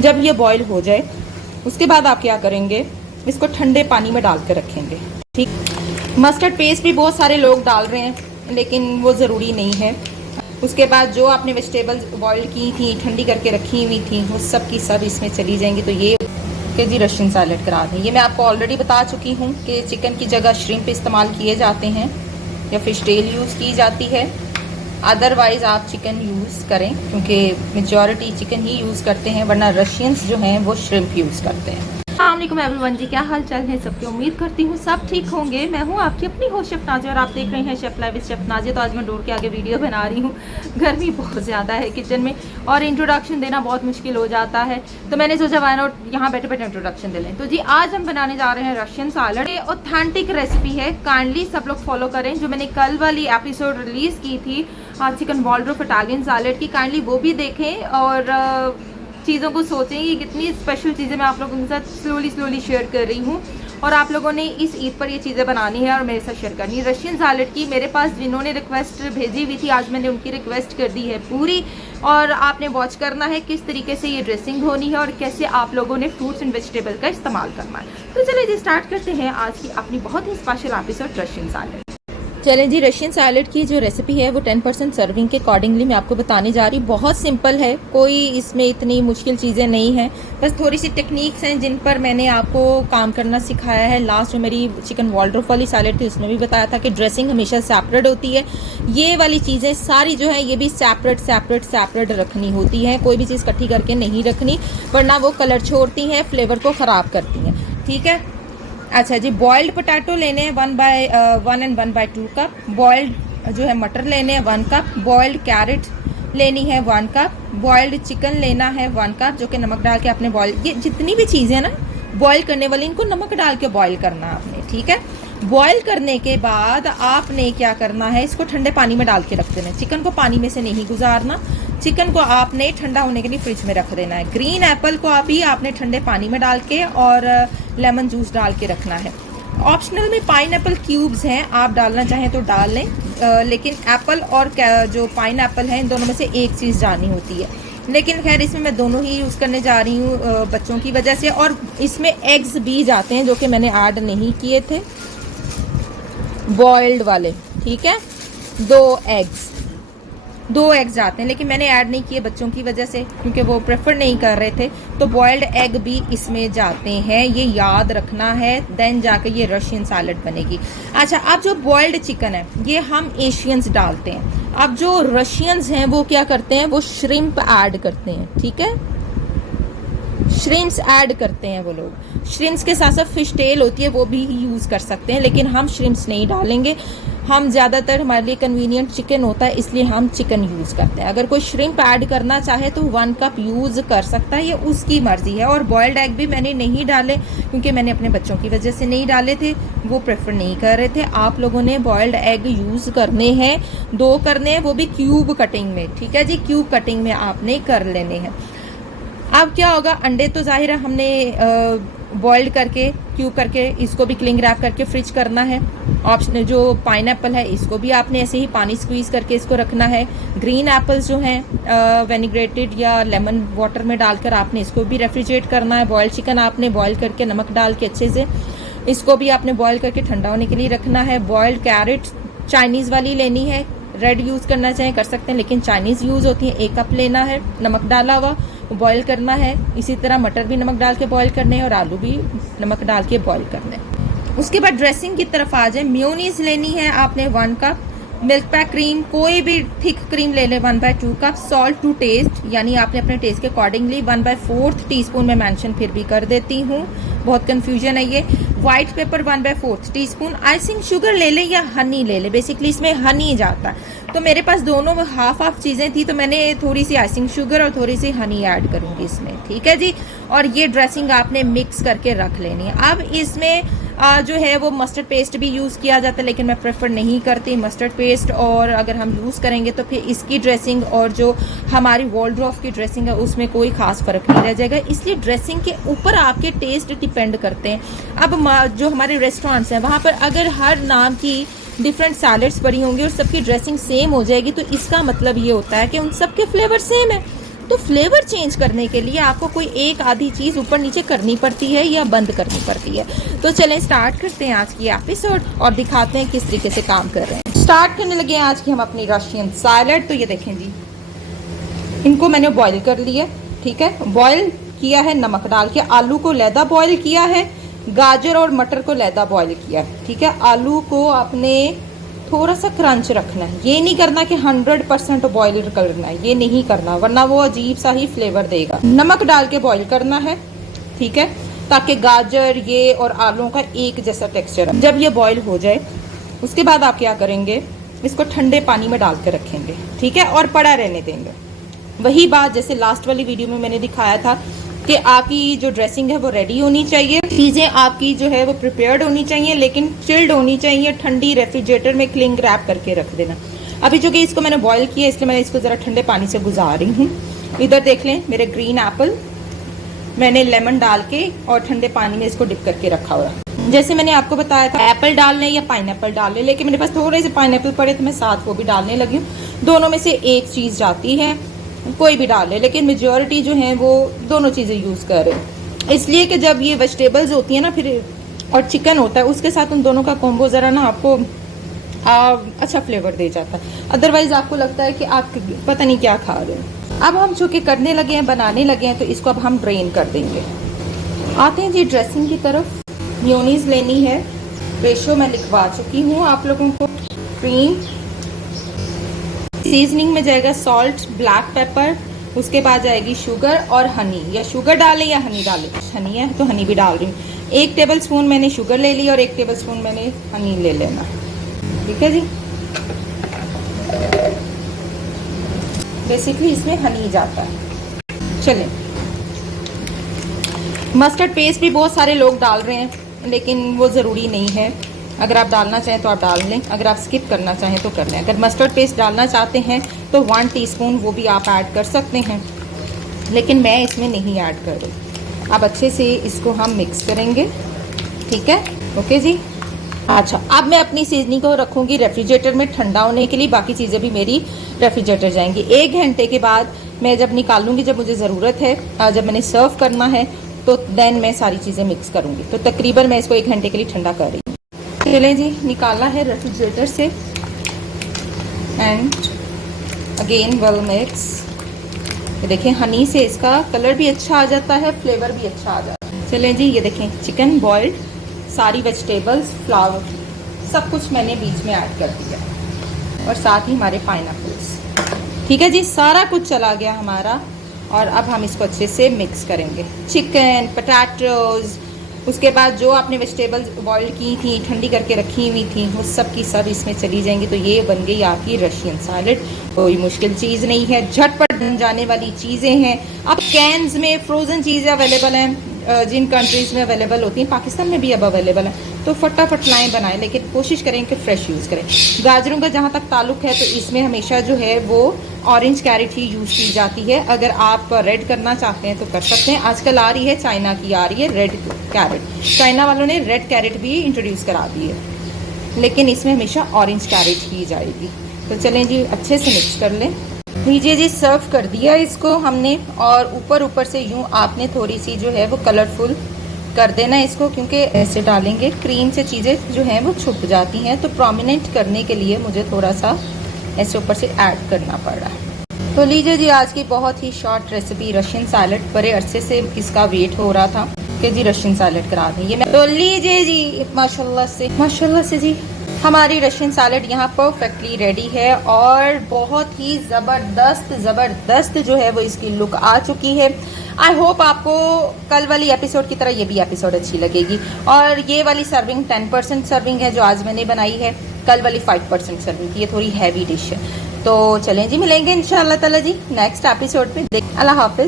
जब ये बॉईल हो जाए उसके बाद आप क्या करेंगे, इसको ठंडे पानी में डाल कर रखेंगे। ठीक, मस्टर्ड पेस्ट भी बहुत सारे लोग डाल रहे हैं लेकिन वो ज़रूरी नहीं है। उसके बाद जो आपने वेजिटेबल्स बॉईल की थी, ठंडी करके रखी हुई थी, वो सब की सब इसमें चली जाएंगी। तो ये कि जी रशियन सैलड करा दें। ये मैं आपको ऑलरेडी बता चुकी हूँ कि चिकन की जगह श्रिम्प इस्तेमाल किए जाते हैं या फिश टेल यूज़ की जाती है। अदरवाइज़ आप चिकन यूज़ करें क्योंकि मेजॉरिटी चिकन ही यूज़ करते हैं, वरना रशियंस जो हैं वो श्रिम्प यूज़ करते हैं। अस्सलाम एवरीवन जी, क्या हाल चाल है सबके। उम्मीद करती हूँ सब ठीक होंगे। मैं हूँ आपकी अपनी होस्ट शेफ नाज़िया और आप देख रहे हैं chef live with chef Nazia. तो आज मैं डोर के आगे वीडियो बना रही हूँ। गर्मी बहुत ज़्यादा है किचन में और इंट्रोडक्शन देना बहुत मुश्किल हो जाता है, तो मैंने सोचा वाई नॉट यहाँ बैठे बैठे इंट्रोडक्शन दे लें। तो जी आज हम बनाने जा रहे हैं रशियन सैलड। ये ऑथेंटिक रेसिपी है, काइंडली सब लोग फॉलो करें। जो मैंने कल वाली एपिसोड रिलीज़ की थी चिकन वॉल्ड्रोफ इटालियन सैलड की, काइंडली वो भी देखें और चीज़ों को सोचें कि कितनी स्पेशल चीज़ें मैं आप लोगों के साथ स्लोली शेयर कर रही हूँ और आप लोगों ने इस ईद पर ये चीज़ें बनानी है और मेरे साथ शेयर करनी है। रशियन सैलड की मेरे पास जिन्होंने रिक्वेस्ट भेजी हुई थी, आज मैंने उनकी रिक्वेस्ट कर दी है पूरी, और आपने वॉच करना है किस तरीके से ये ड्रेसिंग होनी है और कैसे आप लोगों ने फ्रूट्स एंड वेजिटेबल का इस्तेमाल करना है। तो चलिए जी स्टार्ट करते हैं आज की अपनी बहुत ही स्पेशल एपिसोड रशियन सैलड। चलें जी, रशियन सैलड की जो रेसिपी है वो 10% सर्विंग के अकॉर्डिंगली मैं आपको बताने जा रही हूँ। बहुत सिंपल है, कोई इसमें इतनी मुश्किल चीज़ें नहीं हैं, बस थोड़ी सी टेक्निक्स हैं जिन पर मैंने आपको काम करना सिखाया है। लास्ट में मेरी चिकन वॉल्ड्रोफ वाली सैलड थी, उसमें भी बताया था कि ड्रेसिंग हमेशा सेपरेट होती है। ये वाली चीज़ें सारी जो है ये भी सेपरेट रखनी होती है, कोई भी चीज़ इकट्ठी करके नहीं रखनी, वरना वो कलर छोड़ती हैं, फ्लेवर को ख़राब करती हैं। ठीक है, अच्छा जी, बॉइल्ड पोटैटो लेने हैं 1/1 एंड 1/2 कप। बॉइल्ड जो है मटर लेने हैं 1 कप। बॉइल्ड कैरेट लेनी है 1 कप। बॉइल्ड चिकन लेना है 1 कप, जो कि नमक डाल के आपने बॉयल, ये जितनी भी चीज़ें हैं ना बॉयल करने वाली, इनको नमक डाल के बॉयल करना आपने। ठीक है, बॉयल करने के बाद आपने क्या करना है, इसको ठंडे पानी में डाल के रख देना है। चिकन को पानी में से नहीं गुजारना, चिकन को आपने ठंडा होने के लिए फ्रिज में रख देना है। ग्रीन एप्पल को भी आपने ठंडे पानी में डाल के और लेमन जूस डाल के रखना है। ऑप्शनल में पाइनएप्पल क्यूब्स हैं, आप डालना चाहें तो डाल लें, लेकिन एप्पल और जो पाइनएप्पल है इन दोनों में से एक चीज़ डालनी होती है। लेकिन खैर इसमें मैं दोनों ही यूज़ करने जा रही हूँ बच्चों की वजह से। और इसमें एग्स भी जाते हैं जो कि मैंने ऐड नहीं किए थे, बॉइल्ड वाले। ठीक है, 2 एग्स जाते हैं, लेकिन मैंने ऐड नहीं किए बच्चों की वजह से क्योंकि वो प्रेफर नहीं कर रहे थे। तो बॉइल्ड एग भी इसमें जाते हैं, ये याद रखना है, देन जाकर ये रशियन सैलड बनेगी। अच्छा, अब जो बॉइल्ड चिकन है ये हम एशियंस डालते हैं। अब जो रशियंस हैं वो क्या करते हैं, वो श्रिम्प ऐड करते हैं। ठीक है, श्रिम्प्स ऐड करते हैं वो लोग। श्रिम्प्स के साथ साथ फिश टेल होती है वो भी यूज़ कर सकते हैं, लेकिन हम श्रिम्प्स नहीं डालेंगे। हम ज़्यादातर हमारे लिए कन्वीनियंट चिकन होता है, इसलिए हम चिकन यूज़ करते हैं। अगर कोई श्रिम्प ऐड करना चाहे तो 1 कप यूज़ कर सकता है, ये उसकी मर्ज़ी है। और बॉइल्ड एग भी मैंने नहीं डाले क्योंकि मैंने अपने बच्चों की वजह से नहीं डाले थे, वो प्रेफर नहीं कर रहे थे। आप लोगों ने बॉइल्ड एग यूज़ करने हैं, 2 करने हैं, वो भी क्यूब कटिंग में। ठीक है जी, क्यूब कटिंग में आपने कर लेने हैं। अब क्या होगा, अंडे तो जाहिर है हमने बॉइल्ड करके क्यूब करके इसको भी क्लिंग रैप करके फ्रिज करना है। ऑप्शन जो पाइनएप्पल है इसको भी आपने ऐसे ही पानी स्क्वीज़ करके इसको रखना है। ग्रीन एप्पल्स जो हैं वेनिग्रेटेड या लेमन वाटर में डालकर आपने इसको भी रेफ्रिजरेट करना है। बॉइल्ड चिकन आपने बॉयल करके नमक डाल के अच्छे से इसको भी आपने बॉयल करके ठंडा होने के लिए रखना है। बॉइल्ड कैरेट चाइनीज़ वाली लेनी है, रेड यूज़ करना चाहें कर सकते हैं, लेकिन चाइनीज़ यूज़ होती है। 1 कप लेना है, नमक डाला हुआ, बॉईल करना है। इसी तरह मटर भी नमक डाल के बॉईल करने हैं और आलू भी नमक डाल के बॉईल करने हैं। उसके बाद ड्रेसिंग की तरफ आ जाए। मेयोनीज लेनी है आपने 1 कप। मिल्क पैक क्रीम, कोई भी थिक क्रीम ले ले 1/2 कप। सॉल्ट टू टेस्ट, यानी आपने अपने टेस्ट के अकॉर्डिंगली 1/4 टीस्पून में मेंशन फिर भी कर देती हूँ, बहुत कन्फ्यूजन है ये। White paper 1/4 teaspoon. Icing sugar ले ले या हनी ले ले, बेसिकली इसमें हनी जाता है, तो मेरे पास दोनों हाफ चीज़ें थी, तो मैंने थोड़ी सी आइसिंग शुगर और थोड़ी सी हनी ऐड करूँगी इसमें। ठीक है जी, और ये ड्रेसिंग आपने मिक्स करके रख लेनी है। अब इसमें जो है वो मस्टर्ड पेस्ट भी यूज़ किया जाता है, लेकिन मैं प्रेफर नहीं करती मस्टर्ड पेस्ट, और अगर हम यूज़ करेंगे तो फिर इसकी ड्रेसिंग और जो हमारी वॉल्ड्रोफ की ड्रेसिंग है उसमें कोई ख़ास फ़र्क नहीं रह जाएगा। इसलिए ड्रेसिंग के ऊपर आपके टेस्ट डिपेंड करते हैं। अब जो हमारे रेस्टोरेंट्स हैं वहाँ पर अगर हर नाम की डिफरेंट सैलड्स पड़ी होंगी और सबकी ड्रेसिंग सेम हो जाएगी, तो इसका मतलब ये होता है कि उन सब के फ्लेवर सेम है। तो फ्लेवर चेंज करने के लिए आपको कोई एक आधी चीज़ ऊपर नीचे करनी पड़ती है या बंद करनी पड़ती है। तो चलें स्टार्ट करते हैं आज की एपिसोड और दिखाते हैं किस तरीके से काम कर रहे हैं। स्टार्ट करने लगे हैं आज की हम अपनी रशियन सैलड। तो ये देखें जी, इनको मैंने बॉईल कर लिया, ठीक है, बॉईल किया है नमक डाल के। आलू को लैदा बॉईल किया है, गाजर और मटर को लैदा बॉईल किया है, ठीक है। आलू को आपने थोड़ा सा क्रंच रखना है, ये नहीं करना कि 100% बॉयल करना है, ये नहीं करना, वरना वो अजीब सा ही फ्लेवर देगा। नमक डाल के बॉईल करना है, ठीक है, ताकि गाजर ये और आलू का एक जैसा टेक्सचर है। जब ये बॉईल हो जाए उसके बाद आप क्या करेंगे, इसको ठंडे पानी में डाल के रखेंगे, ठीक है, और पड़ा रहने देंगे। वही बात जैसे लास्ट वाली वीडियो में मैंने दिखाया था कि आपकी जो ड्रेसिंग है वो रेडी होनी चाहिए, चीज़ें आपकी जो है वो प्रिपेयर्ड होनी चाहिए, लेकिन चिल्ड होनी चाहिए, ठंडी। रेफ्रिजरेटर में क्लिंग रैप करके रख देना। अभी जो कि इसको मैंने बॉईल किया इसलिए मैं इसको ज़रा ठंडे पानी से गुजार रही हूँ। इधर देख लें मेरे ग्रीन एप्पल मैंने लेमन डाल के और ठंडे पानी में इसको डिप करके रखा हुआ है। जैसे मैंने आपको बताया था एप्पल डाल लें या पाइन एप्पल डाल लें, लेकिन मेरे पास थोड़े से पाइन एप्पल पड़े तो मैं साथ वो भी डालने लगी हूँ। दोनों में से एक चीज़ जाती है, कोई भी डाल ले, लेकिन मेजॉरिटी जो है वो दोनों चीज़ें यूज़ कर रहे हैं। इसलिए कि जब ये वेजिटेबल्स होती हैं ना फिर और चिकन होता है उसके साथ उन दोनों का कॉम्बो ज़रा ना आपको अच्छा फ्लेवर दे जाता है। अदरवाइज़ आपको लगता है कि आप पता नहीं क्या खा रहे हैं। अब हम चूँकि करने लगे हैं, बनाने लगे हैं, तो इसको अब हम ड्रेन कर देंगे। आते हैं जी ड्रेसिंग की तरफ। मेयोनीज़ लेनी है, रेशो मैं लिखवा चुकी हूँ आप लोगों को। क्रीम, सीजनिंग में जाएगा सॉल्ट, ब्लैक पेपर, उसके बाद जाएगी शुगर और हनी, या शुगर डालें या हनी डालें। हनी है तो हनी भी डाल रही हूँ। 1 टेबलस्पून मैंने शुगर ले ली और 1 टेबलस्पून मैंने हनी ले लेना, ठीक है जी। बेसिकली इसमें हनी जाता है। चलें, मस्टर्ड पेस्ट भी बहुत सारे लोग डाल रहे हैं, लेकिन वो ज़रूरी नहीं है। अगर आप डालना चाहें तो आप डाल लें, अगर आप स्किप करना चाहें तो कर लें। अगर मस्टर्ड पेस्ट डालना चाहते हैं तो 1 टीस्पून वो भी आप ऐड कर सकते हैं, लेकिन मैं इसमें नहीं ऐड कर रही। अब अच्छे से इसको हम मिक्स करेंगे, ठीक है, ओके जी। अच्छा, अब मैं अपनी सीजनिंग को रखूँगी रेफ्रिजरेटर में ठंडा होने के लिए। बाकी चीज़ें भी मेरी रेफ्रिजरेटर जाएंगी। 1 घंटे के बाद मैं जब निकालूंगी, जब मुझे ज़रूरत है, जब मैंने सर्व करना है, तो देन मैं सारी चीज़ें मिक्स करूँगी। तो तकरीबन मैं इसको 1 घंटे के लिए ठंडा कर रही हूँ। चलें जी, निकाला है रेफ्रिजरेटर से एंड अगेन वेल मिक्स। ये देखें हनी से इसका कलर भी अच्छा आ जाता है, फ्लेवर भी अच्छा आ जाता है। चलें जी, ये देखें चिकन बॉइल्ड, सारी वेजिटेबल्स, फ्लावर, सब कुछ मैंने बीच में ऐड कर दिया और साथ ही हमारे पाइनएप्पल्स, ठीक है जी। सारा कुछ चला गया हमारा और अब हम इसको अच्छे से मिक्स करेंगे। चिकन, पोटैटोज़, उसके बाद जो आपने वेजिटेबल्स बॉईल की थी, ठंडी करके रखी हुई थी, वो सब की सब इसमें चली जाएंगी। तो ये बन गई आपकी रशियन सैलड। कोई मुश्किल चीज़ नहीं है, झटपट बन जाने वाली चीज़ें हैं। अब कैन्स में फ्रोज़न चीज़ें अवेलेबल हैं, जिन कंट्रीज़ में अवेलेबल होती हैं, पाकिस्तान में भी अब अवेलेबल है, तो फटाफट लाएँ बनाएं, लेकिन कोशिश करें कि फ़्रेश यूज़ करें। गाजरों का जहाँ तक ताल्लुक़ है तो इसमें हमेशा जो है वो ऑरेंज कैरेट ही यूज़ की जाती है। अगर आप रेड करना चाहते हैं तो कर सकते हैं। आजकल आ रही है, चाइना की आ रही है रेड कैरेट। चाइना वालों ने रेड कैरेट भी इंट्रोड्यूस करा दी है, लेकिन इसमें हमेशा ऑरेंज कैरेट ही जाएगी। तो चलें जी, अच्छे से मिक्स कर लें। लीजिए जी, सर्व कर दिया इसको हमने, और ऊपर से यूँ आपने थोड़ी सी जो है वो कलरफुल कर देना इसको, क्योंकि ऐसे डालेंगे क्रीम से चीज़ें जो हैं वो छुप जाती हैं। तो प्रोमिनेंट करने के लिए मुझे थोड़ा सा ऐसे ऊपर से ऐड करना पड़ रहा है। तो लीजिए जी, आज की बहुत ही शॉर्ट रेसिपी रशियन सैलड। बड़े अरसे से इसका वेट हो रहा था कि जी रशियन सैलड करा दें। ये तो लीजिए जी, माशाल्लाह से जी हमारी रशियन सैलड यहाँ परफेक्टली रेडी है और बहुत ही ज़बरदस्त जो है वो इसकी लुक आ चुकी है। आई होप आपको कल वाली एपिसोड की तरह ये भी एपिसोड अच्छी लगेगी। और ये वाली सर्विंग 10% सर्विंग है जो आज मैंने बनाई है, कल वाली 5% सर्विंग की। ये थोड़ी हैवी डिश है। तो चलें जी, मिलेंगे इंशाअल्लाह ताला जी नेक्स्ट एपिसोड में। अल्लाह हाफिज़।